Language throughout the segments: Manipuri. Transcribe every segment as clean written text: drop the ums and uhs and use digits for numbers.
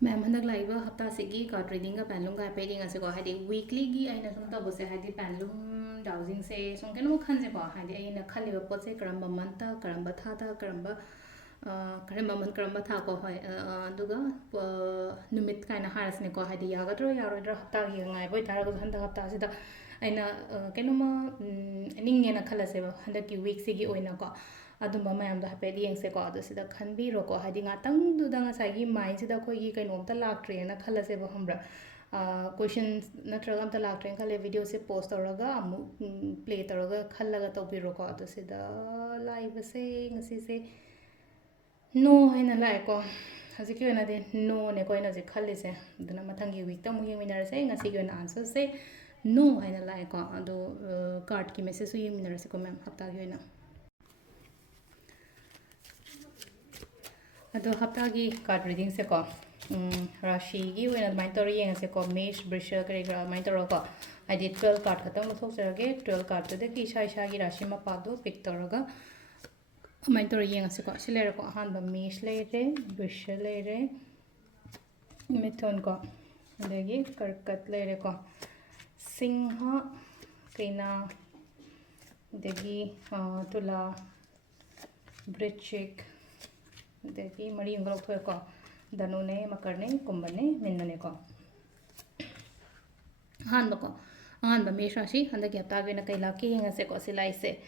मैम हंदक लाइव हफ्ता से कार्ड रीडिंग पेंडुलम का पेडिंग से हाई वीकली की सूम तबसे पेंडुलम डाउजिंग से सूम कहीं खनसेको है खल पोसे करम मंथ करम था करम करम मंथ करम था को नुमित कायना हारसनेको है यागद्रो यारोद्रो हफ्ता की गायब तारग हंदक हफ्ता से कहीं निंगेना खलसेब हंदक की वीक से अदुम्बा ma'am हाइफेट येंसेको अदुसिदा खनबीरोको हाइदि ngaतंगदुदा ngasagi mind sida khoi kainomta laktre na khalase ba hambra questions natraga amta laktre khale video se post tawraga amu play tawraga khallaga tawbiroko adusida live se ngasi se no haina laiko haziki wena de no ne koina je khallise duna mathangi week ta mu yeminar se ngasi gi wena answer se no haina laiko adu card ki message su yeminar se ko ma'am hafta gi wena अदो हफ्ता की कार्ड रीडिंग से राशि की अदुमाइन तौर येंगसेको मेष वृष कई अदुमाइन तौरको हाइदि 12 कार्ड खतम मुथोक्चरगे 12 कार्ड की इसा की राशि मपादो पिक तौरगा अदुमाइन तौर येंगसेको सि लेरेको अहानबा मेष लेरे वृष लेरे मिथुन को अदगी कर्कट लेरेको सिंह कईना अदगी तुला वृश्चिक देखी मरी अंगलोक थोको धनुने मकरने कुंभने मिन्नने को हान मेष राशि हंदक हफ्तागे न कैला की हेंगसे को सिलाई से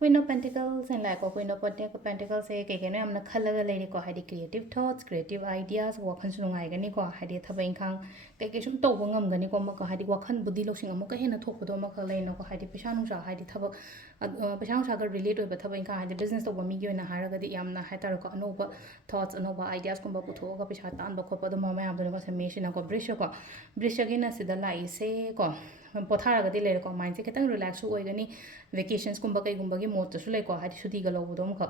queen of pentacles and like queen of pentacles से कई कई हमने खलगा लेने को हाइडी क्रिएटिव थॉट्स क्रिएटिव आइडियाज वाखन सुनुगाइगनी को हाइडी थबा इंखांग कई कई सुम तौबो ngamgani को मक हाइडी वाखन बुद्धि लौसिंग अमुक हेन थोपदो मक लेनो को हाइडी पैसा नुसा हाइडी थबा पैसा नुसा का रिलेट होबा थबा इंखांग हाइडी बिजनेस तौबा मिगी ओना हारगदी यामना हाइतार को अनोबा थॉट्स अनोबा आइडियाज कुंबा पुथोगा पैसा तानबा खोपा दो ममा यामदो को समेशिना को वृष की न सिदा लाई से को पोथारगदी लेको माइंड से खतंग रिलैक्स होइगनी वेकेशंस कुंबा कईगुंबगी मोडसु लेको हाइडी सुटीगा लौबदो अमुक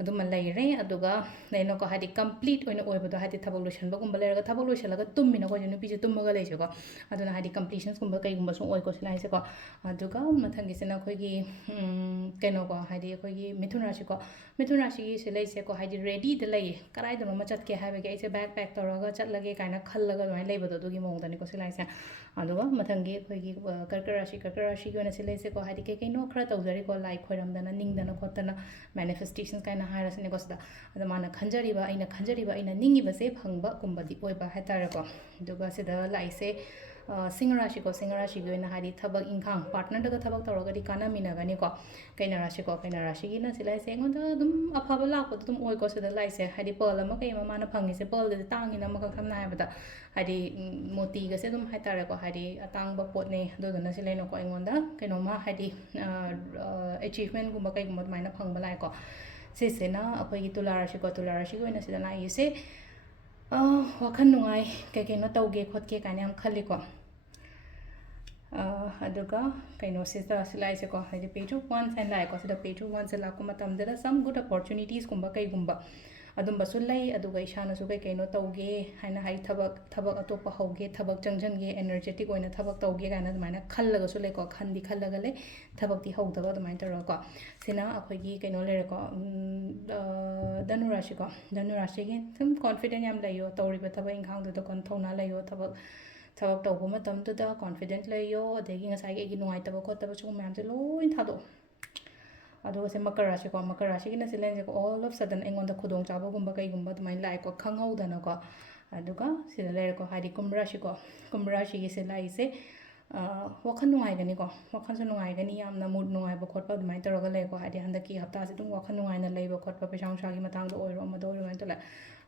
अदुमा लेरे अदुगा लेनो को हाइडी कंप्लीट ओइना ओइबदो हाइडी थबक लोइसनबा गुंबा लेरगा थबक लोइसलगा तुम्मिना को नुपीजे तुम्मगा लेसेको अदुना हाइडी कंप्लीशंस कुंबा कईगुंबा सु ओइको सिलाइसेको अदुगा मथंगिसेना खोगी केनो को हाइडी खोगी मिथुन राशि की सिलाइसेको हाइडी रेडी द लई कराइदनो म चटके हाइबगे आइसे बैग पैक तौरगा चटलगे काइना खल्लगा दुआइ लेबदो दुगी मोंगदनी को सिलाइसे अदुगा मथंगी खोगी कर्क राशि की ओइना सिलाइसेको हाइडी के कईनो खरा तौजरिको लाई खोइरमदना निंगदना खोतना मैनिफेस्टेशंस काइना हाइरसनेको सदा अदा माना खंजरिबा अइना निंगिबसे फंगबा कुंबदी ओइबा हाइतारको दुगा सिदा लाइसे सिंह राशि की ओइना हाइडी थबक इंखांग पार्टनर दगा थबक तौरगदी कानामिनगनी को कैना राशि की न सिलाइसे एंगोंदा दुम अफाबा लाको दुम ओइको सिदा लाइसे हाइडी पर्ल अमा कई माना फंगिसे पर्ल दे तांगिना मका खमना हाइबदा हाइडी मोती गसे दुम हाइतारको हाइडी अतांगबा पोटने दोदना सिलाइनो को एंगोंदा कैनोमा हाइडी अचीवमेंट गुंबा कईगुंबा दुमाइना फंगबा लाइको सिसेना अखोगी तुला राशि की ओइना सिदा लाइसे वाखन नुंगाई कई कईनो तौगे खोटके काइना हम खल्लिको अदुगा कईनो सिदा सिलाइसेको हाइडी पेज 1 से लाइको सिदा पेज 1 से लाको मतमददा सम गुड अपॉर्चुनिटीज कुंबा कईगुंबा अदुम्बसु लई अदुगा इसानसु कई कईनो तौगे हाइना हाइ थबक अतोपा हौगे थबक चंगजनगे एनर्जेटिक ओइना थबक तौगे काइना दुमाइना खल्लगसु लेको खल्लगा ले थबकती हौदबा दुमाइन तौरको सिना अखोगी कईनो लेरेको धनु राशि की तुम कॉन्फिडेंट याम लइयो तौरिबा थबक इंखांगदो कन थौना लइयो थबक तौबा मतमदुदा कॉन्फिडेंट लइयो अदगी ngसाई एगी नुआइतबा खोतबा सु मैम से लोइन थादो अदुगा से मकर राशि की नसिलेंजे को ऑल ऑफ सडन एंगोंदा खुदोंग चाबगुंबा कईगुंबा दुमाइन लाइको खंगौदनको अदुगा सिदा लेरेको हाइडी कुंभ राशि की सिलाइसे वाखन नुआइगनी वाखन नुआइगनी यामना मूड नुआइबा खोटबा दुमाइन तौरगा लेको हाइडी हंदकी हफ्ता से दुम वाखन नुआइना लेबा खोटबा पैसा नुसागी मतांगदो ओइरो मदो ओइरो तोला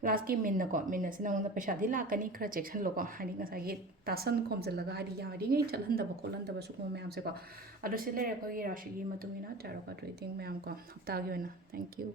लास्ट की मिन्न से नंगोंदा पैसा दी लाकनी खरा चेक्शन लोको हाइडी ngसागी तासन खोमजलगा हाइडी यामदी ngै चलहंदबा खोलहंदबा सुको मैम से को अदो से लेरेको ये राशि की मतुंगिना टारो का रेटिंग मैम को हफ्ता की ओइना थैंक यू